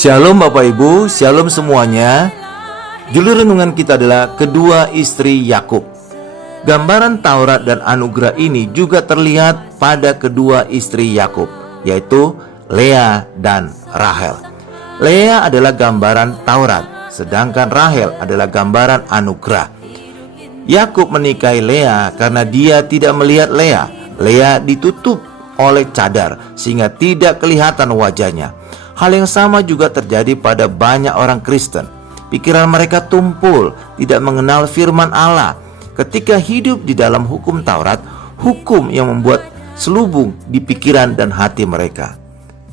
Shalom Bapak Ibu, shalom semuanya. Judul renungan kita adalah kedua istri Yakub. Gambaran Taurat dan anugerah ini juga terlihat pada kedua istri Yakub, yaitu Lea dan Rahel. Lea adalah gambaran Taurat, sedangkan Rahel adalah gambaran anugerah. Yakub menikahi Lea karena dia tidak melihat Lea. Lea ditutup oleh cadar sehingga tidak kelihatan wajahnya. Hal yang sama juga terjadi pada banyak orang Kristen. Pikiran mereka tumpul, tidak mengenal firman Allah. Ketika hidup di dalam hukum Taurat, hukum yang membuat selubung di pikiran dan hati mereka.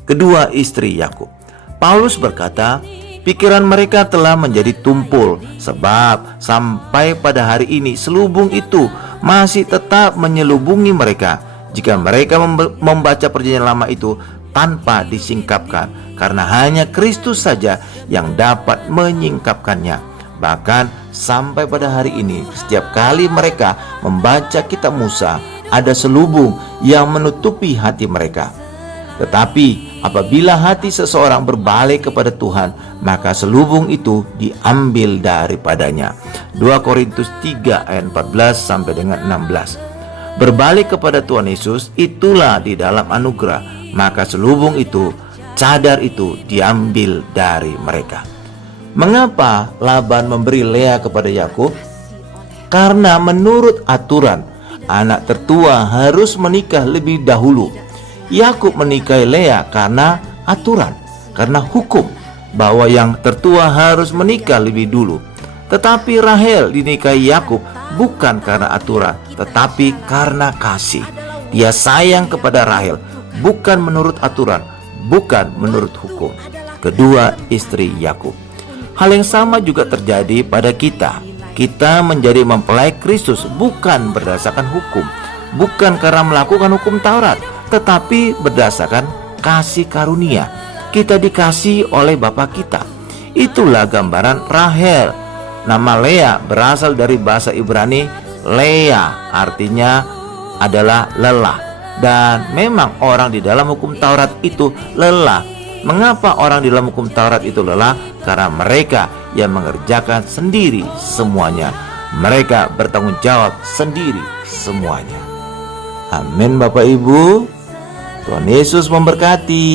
Kedua istri Yakub. Paulus berkata, pikiran mereka telah menjadi tumpul, sebab sampai pada hari ini selubung itu masih tetap menyelubungi mereka. Jika mereka membaca perjanjian lama itu tanpa disingkapkan, karena hanya Kristus saja yang dapat menyingkapkannya. Bahkan sampai pada hari ini, setiap kali mereka membaca kitab Musa, ada selubung yang menutupi hati mereka. Tetapi apabila hati seseorang berbalik kepada Tuhan, maka selubung itu diambil daripadanya. 2 Korintus 3 ayat 14 sampai dengan 16. Berbalik kepada Tuhan Yesus, itulah di dalam anugerah, maka selubung itu, cadar itu diambil dari mereka. Mengapa Laban memberi Lea kepada Yakub? Karena menurut aturan, anak tertua harus menikah lebih dahulu. Yakub menikahi Lea karena aturan, karena hukum bahwa yang tertua harus menikah lebih dulu. Tetapi Rahel dinikahi Yakub bukan karena aturan, tetapi karena kasih. Dia sayang kepada Rahel, bukan menurut aturan, bukan menurut hukum. Kedua istri Yakub. Hal yang sama juga terjadi pada kita. Kita menjadi mempelai Kristus bukan berdasarkan hukum, bukan karena melakukan hukum Taurat, tetapi berdasarkan kasih karunia. Kita dikasih oleh Bapa kita. Itulah gambaran Rahel. Nama Lea berasal dari bahasa Ibrani Lea, artinya adalah lelah. Dan memang orang di dalam hukum Taurat itu lelah. Mengapa orang di dalam hukum Taurat itu lelah? Karena mereka yang mengerjakan sendiri semuanya. Mereka bertanggung jawab sendiri semuanya. Amin Bapak Ibu. Tuhan Yesus memberkati.